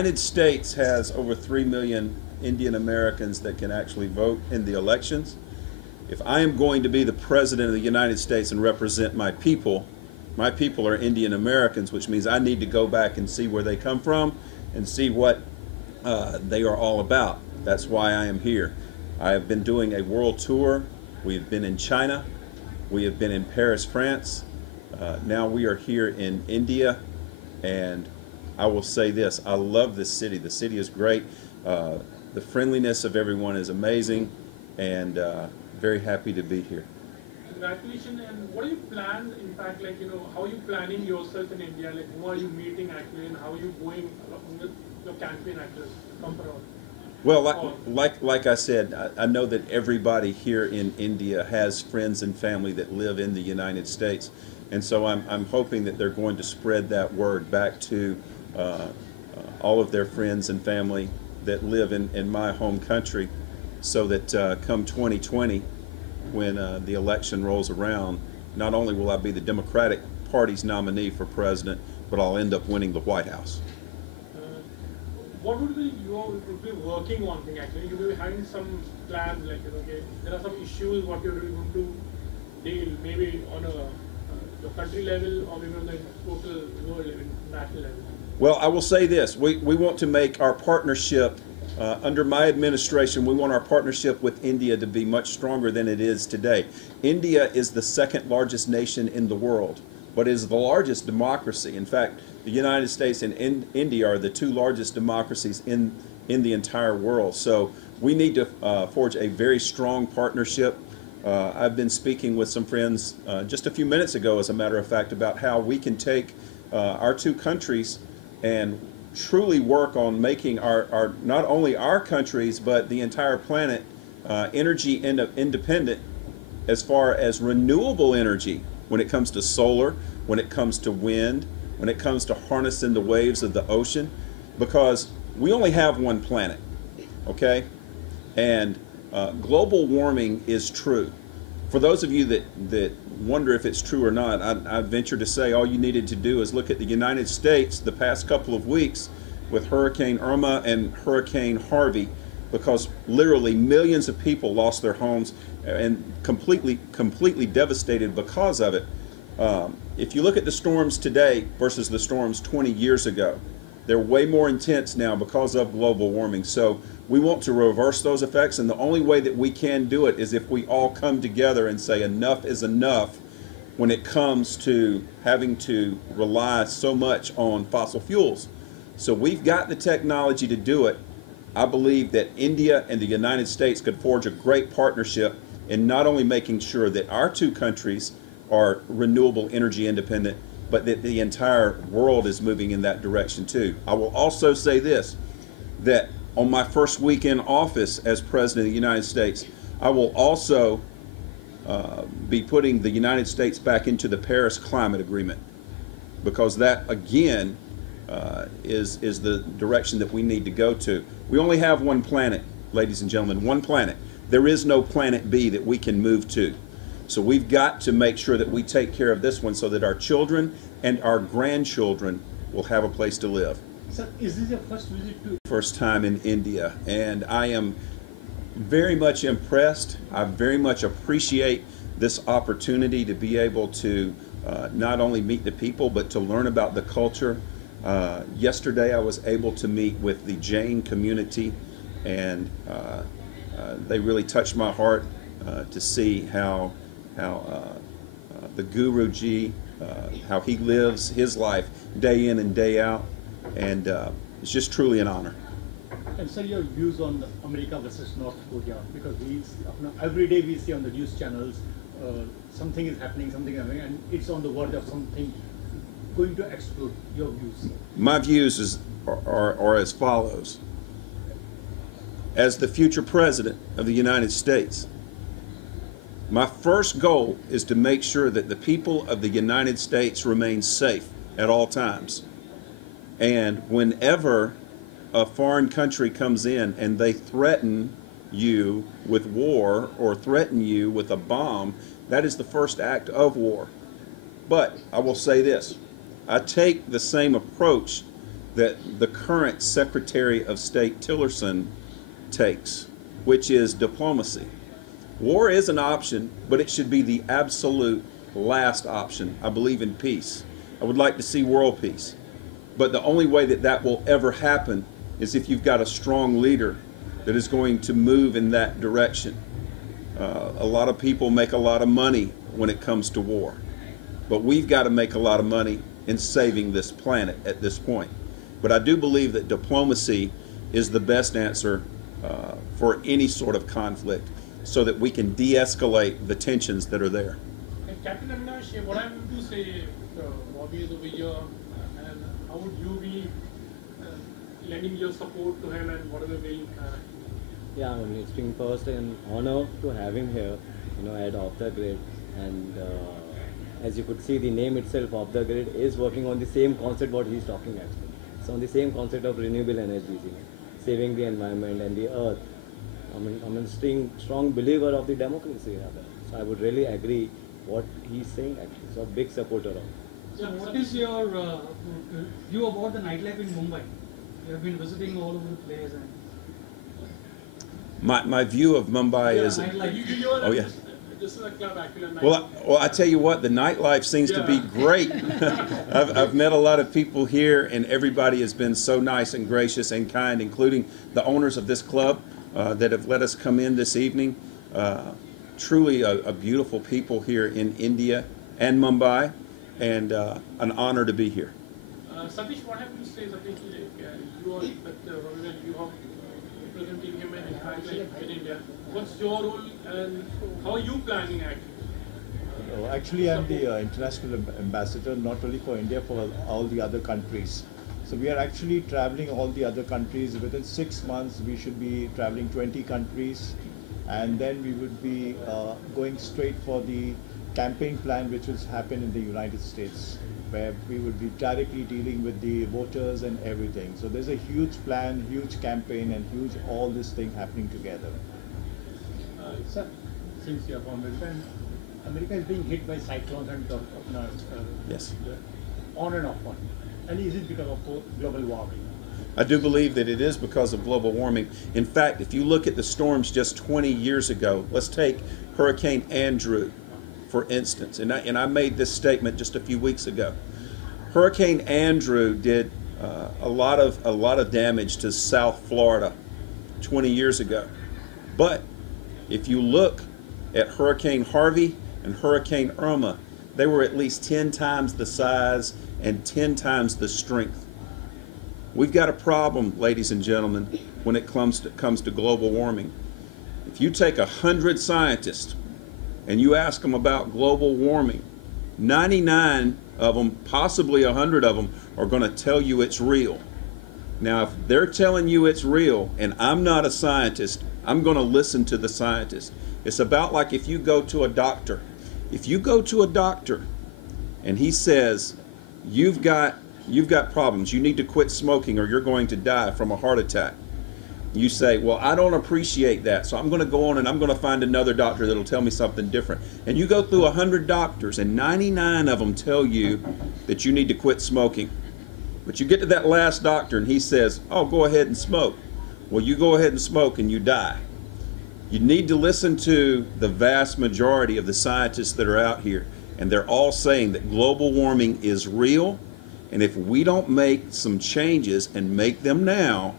United States has over 3 million Indian Americans that can actually vote in the elections. If I am going to be the president of the United States and represent my people are Indian Americans, which means I need to go back and see where they come from and see what they are all about. That's why I am here. I have been doing a world tour. We have been in China. We have been in Paris, France. Now we are here in India, and I will say this, I love this city. The city is great. The friendliness of everyone is amazing, and very happy to be here. Congratulations. And what do you plan, in fact, like, how are you planning yourself in India? Like, who are you meeting actually, and how are you going along with your campaign actors come around? Well, like I said, I know that everybody here in India has friends and family that live in the United States. And so I'm hoping that they're going to spread that word back to all of their friends and family that live in my home country, so that come 2020, when the election rolls around, not only will I be the Democratic Party's nominee for president, but I'll end up winning the White House. What would be be working on thing actually? You will be having some plans, like, okay, there are some issues what you're really going to deal, maybe on a your country level, or maybe on the total world level, national level. Well, I will say this, we want to make our partnership, under my administration, we want our partnership with India to be much stronger than it is today. India is the second largest nation in the world, but is the largest democracy. In fact, the United States and India are the two largest democracies in the entire world. So we need to forge a very strong partnership. I've been speaking with some friends just a few minutes ago, as a matter of fact, about how we can take our two countries and truly work on making our not only our countries but the entire planet energy independent, as far as renewable energy, when it comes to solar, when it comes to wind, when it comes to harnessing the waves of the ocean, because we only have one planet, okay? And global warming is true. For those of you that wonder if it's true or not, I venture to say all you needed to do is look at the United States the past couple of weeks with Hurricane Irma and Hurricane Harvey, because literally millions of people lost their homes and completely devastated because of it. If you look at the storms today versus the storms 20 years ago, they're way more intense now because of global warming. So we want to reverse those effects, and the only way that we can do it is if we all come together and say enough is enough when it comes to having to rely so much on fossil fuels. So we've got the technology to do it. I believe that India and the United States could forge a great partnership in not only making sure that our two countries are renewable energy independent, but that the entire world is moving in that direction too. I will also say this, that on my first week in office as President of the United States, I will also be putting the United States back into the Paris Climate Agreement, because that, again, is the direction that we need to go to. We only have one planet, ladies and gentlemen, one planet. There is no planet B that we can move to. So we've got to make sure that we take care of this one so that our children and our grandchildren will have a place to live. Sir, is this your first visit to? First time in India, and I am very much impressed. I very much appreciate this opportunity to be able to not only meet the people, but to learn about the culture. Yesterday I was able to meet with the Jain community, and they really touched my heart to see how the Guruji, how he lives his life day in and day out, and it's just truly an honor. And sir, your views on America versus North Korea, because every day we see on the news channels something is happening, and it's on the verge of something going to explode. Your views? My views are as follows. As the future president of the United States, my first goal is to make sure that the people of the United States remain safe at all times. And whenever a foreign country comes in and they threaten you with war or threaten you with a bomb, that is the first act of war. But I will say this, I take the same approach that the current Secretary of State Tillerson takes, which is diplomacy. War is an option, but it should be the absolute last option. I believe in peace. I would like to see world peace. But the only way that that will ever happen is if you've got a strong leader that is going to move in that direction. A lot of people make a lot of money when it comes to war, but we've got to make a lot of money in saving this planet at this point. But I do believe that diplomacy is the best answer for any sort of conflict, so that we can de-escalate the tensions that are there. Captain Avinash, what I'm going to say, Robby is over here, and how would you be lending your support to him and whatever way you can? Yeah, I mean, it's been first an honor to have him here, at Off the Grid, and as you could see, the name itself, Off the Grid, is working on the same concept what he's talking actually. It's on the same concept of renewable energies, saving the environment and the earth. I'm a strong believer of the democracy, rather. So I would really agree what he's saying actually. So a big supporter of it. So what is your view about the nightlife in Mumbai? You have been visiting all over the place. And My view of Mumbai is... Nightlife. Oh, yeah. This is a club actually. Well, I tell you what, the nightlife seems to be great. I've met a lot of people here, and everybody has been so nice and gracious and kind, including the owners of this club that have let us come in this evening. Truly a beautiful people here in India and Mumbai, and an honor to be here. Satish, what have you to say? Satish, you are you are representing him in India. What's your role and how are you planning actually? Actually, I'm the international ambassador, not only for India, for all the other countries. So we are actually traveling all the other countries. Within 6 months, we should be traveling 20 countries. And then we would be going straight for the campaign plan, which will happen in the United States, where we would be directly dealing with the voters and everything. So there's a huge plan, huge campaign, and huge all this thing happening together. Sir, since you are from America is being hit by cyclones and Yes. On and off one. And is it because of global warming? I do believe that it is because of global warming. In fact, if you look at the storms just 20 years ago, let's take Hurricane Andrew, for instance, and I made this statement just a few weeks ago. Hurricane Andrew did a lot of damage to South Florida 20 years ago. But if you look at Hurricane Harvey and Hurricane Irma, they were at least 10 times the size and 10 times the strength. We've got a problem, ladies and gentlemen, when it comes to global warming. If you take 100 scientists and you ask them about global warming, 99 of them, possibly 100 of them, are going to tell you it's real. Now, if they're telling you it's real and I'm not a scientist, I'm going to listen to the scientists. It's about like if you go to a doctor. If you go to a doctor and he says, you've got problems, you need to quit smoking or you're going to die from a heart attack. You say, well, I don't appreciate that, so I'm going to go on and I'm going to find another doctor that'll tell me something different. And you go through 100 doctors and 99 of them tell you that you need to quit smoking. But you get to that last doctor and he says, oh, go ahead and smoke. Well, you go ahead and smoke and you die. You need to listen to the vast majority of the scientists that are out here, and they're all saying that global warming is real, and if we don't make some changes and make them now,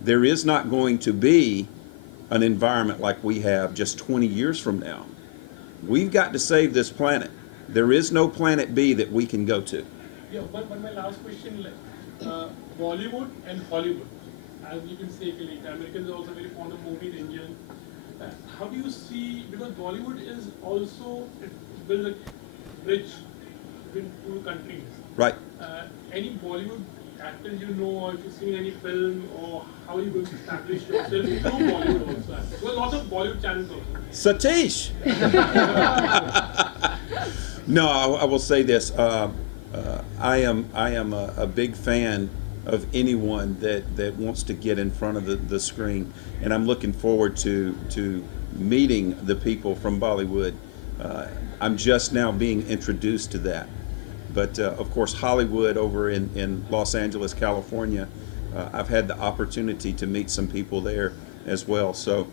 there is not going to be an environment like we have just 20 years from now. We've got to save this planet. There is no planet B that we can go to. Yeah, but my last question, Bollywood and Hollywood, as you can say, Americans are also very fond of movies, Indian. How do you see, because Bollywood is also, it builds a bridge between two countries. Right. Any Bollywood actors you know, or if you've seen any film, or how are you going to establish yourself through Bollywood also? Because lots of Bollywood channels also. Satish! No, I will say this. I am a big fan of anyone that wants to get in front of the screen, and I'm looking forward to meeting the people from Bollywood. I'm just now being introduced to that. But of course, Hollywood over in Los Angeles, California, I've had the opportunity to meet some people there as well. So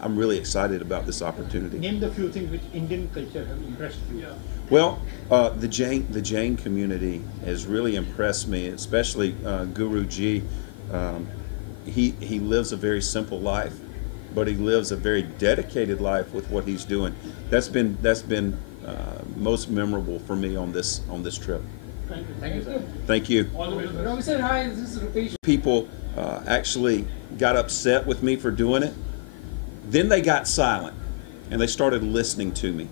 I'm really excited about this opportunity. Name the few things which Indian culture have impressed you. Yeah. Well, the Jain community has really impressed me, especially Guruji. He lives a very simple life, but he lives a very dedicated life with what he's doing. That's been most memorable for me on this trip. Thank you, sir. Thank you. All the way to the Robby said hi, this is Rupesh. People actually got upset with me for doing it. Then they got silent and they started listening to me.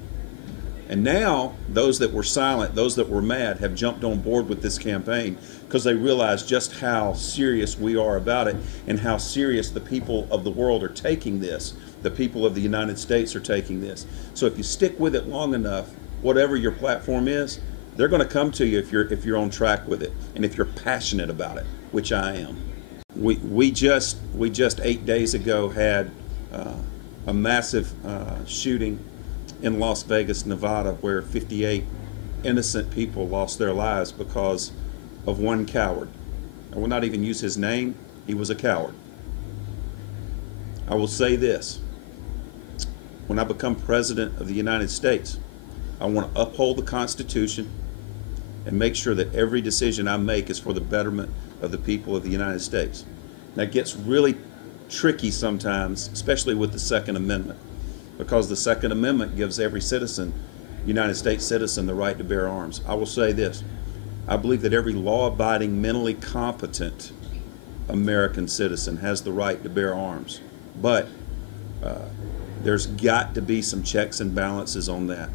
And now those that were silent, those that were mad, have jumped on board with this campaign because they realize just how serious we are about it and how serious the people of the world are taking this. The people of the United States are taking this. So if you stick with it long enough, whatever your platform is, they're going to come to you if you're on track with it and if you're passionate about it, which I am. We just 8 days ago had a massive shooting in Las Vegas, Nevada, where 58 innocent people lost their lives because of one coward. I will not even use his name. He was a coward. I will say this. When I become president of the United States, I want to uphold the Constitution and make sure that every decision I make is for the betterment of the people of the United States. That gets really tricky sometimes, especially with the Second Amendment, because the Second Amendment gives every citizen, United States citizen, the right to bear arms. I will say this. I believe that every law-abiding, mentally competent American citizen has the right to bear arms. But there's got to be some checks and balances on that.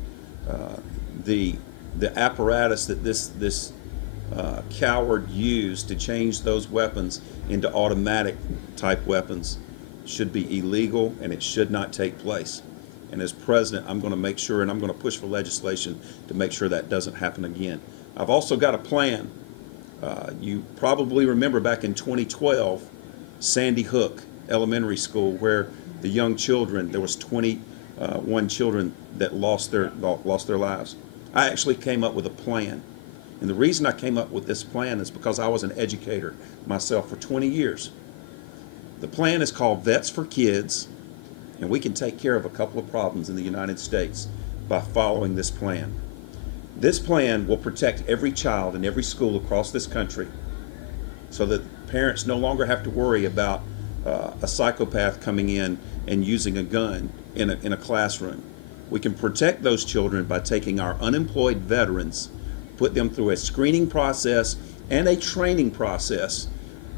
The apparatus that this coward used to change those weapons into automatic type weapons should be illegal, and it should not take place. And as president, I'm going to make sure, and I'm going to push for legislation to make sure that doesn't happen again. I've also got a plan. You probably remember back in 2012, Sandy Hook Elementary School, where the young children, there was 21 children that lost their lives. I actually came up with a plan. And the reason I came up with this plan is because I was an educator myself for 20 years. The plan is called Vets for Kids, and we can take care of a couple of problems in the United States by following this plan. This plan will protect every child in every school across this country so that parents no longer have to worry about a psychopath coming in and using a gun in a classroom. We can protect those children by taking our unemployed veterans, put them through a screening process and a training process,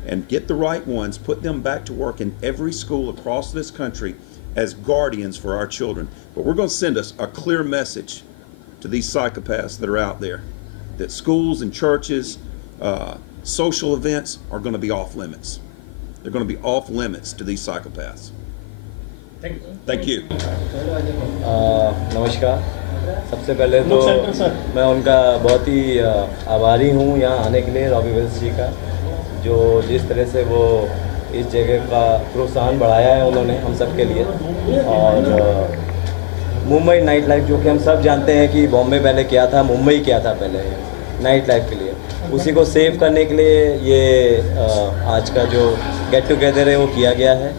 and get the right ones, put them back to work in every school across this country as guardians for our children. But we're going to send us a clear message to these psychopaths that are out there, that schools and churches, social events are going to be off limits. They're going to be off limits to these psychopaths. Thank you, sir. Thank you. नमस्कार। सबसे पहले तो मैं उनका बहुत ही आभारी हूँ यहाँ आने के लिए, रॉबी विल्स जी का, जो जिस तरह से वो इस जगह का प्रोत्साहन बढ़ाया है उन्होंने हम सब के लिए। और मुंबई नाइट लाइफ, जो कि हम सब जानते हैं कि बॉम्बे पहले क्या था, मुंबई क्या था पहले नाइट लाइफ के लिए, उसी को सेव करने के लिए ये आज का जो गेट टुगेदर है वो किया गया है।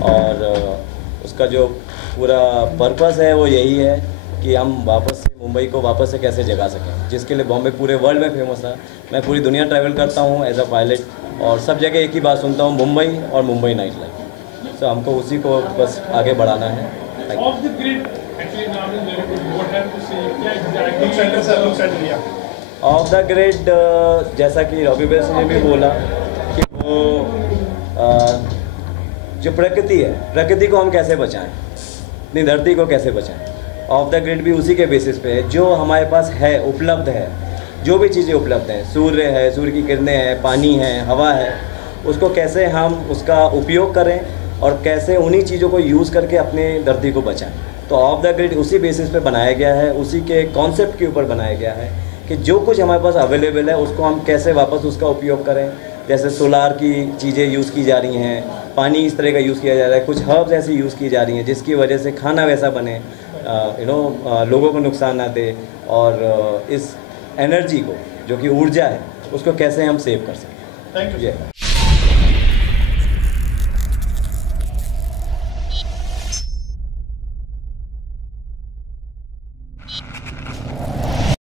और उसका जो पूरा पर्पस है वो यही है कि हम वापस से मुंबई को वापस से कैसे जगा सकें, जिसके लिए बॉम्बे पूरे वर्ल्ड में फेमस है। मैं पूरी दुनिया ट्रैवल करता हूँ एज अ पायलट, और सब जगह एक ही बात सुनता हूँ, मुंबई और मुंबई नाइट लाइफ। तो हमको उसी को बस आगे बढ़ाना है। Off the grid, actually now is very good. What have to say? क्या exactly? ऑफ द ग्रिड, जैसा कि रॉबी विल्स ने भी बोला कि वो जो प्रकृति है, प्रकृति को हम कैसे बचाएं, अपनी धरती को कैसे बचाएं। ऑफ द ग्रिड भी उसी के बेसिस पे है, जो हमारे पास है, उपलब्ध है, जो भी चीज़ें उपलब्ध हैं, सूर्य है, सूर्य की किरणें हैं, पानी है, हवा है, उसको कैसे हम उसका उपयोग करें और कैसे उन्हीं चीज़ों को यूज़ करके अपने धरती को बचाएं। तो ऑफ द ग्रिड उसी बेसिस पे बनाया गया है, उसी के कॉन्सेप्ट के ऊपर बनाया गया है कि जो कुछ हमारे पास अवेलेबल है उसको हम कैसे वापस उसका उपयोग करें। जैसे सोलार की चीज़ें यूज़ की जा रही हैं, पानी इस तरह का यूज़ किया जा रहा है, कुछ हर्ब्स ऐसी यूज़ की जा रही हैं जिसकी वजह से खाना वैसा बने, लोगों को नुकसान ना दे। और इस एनर्जी को, जो कि ऊर्जा है, उसको कैसे हम सेव कर सकें। Thank you. Yeah.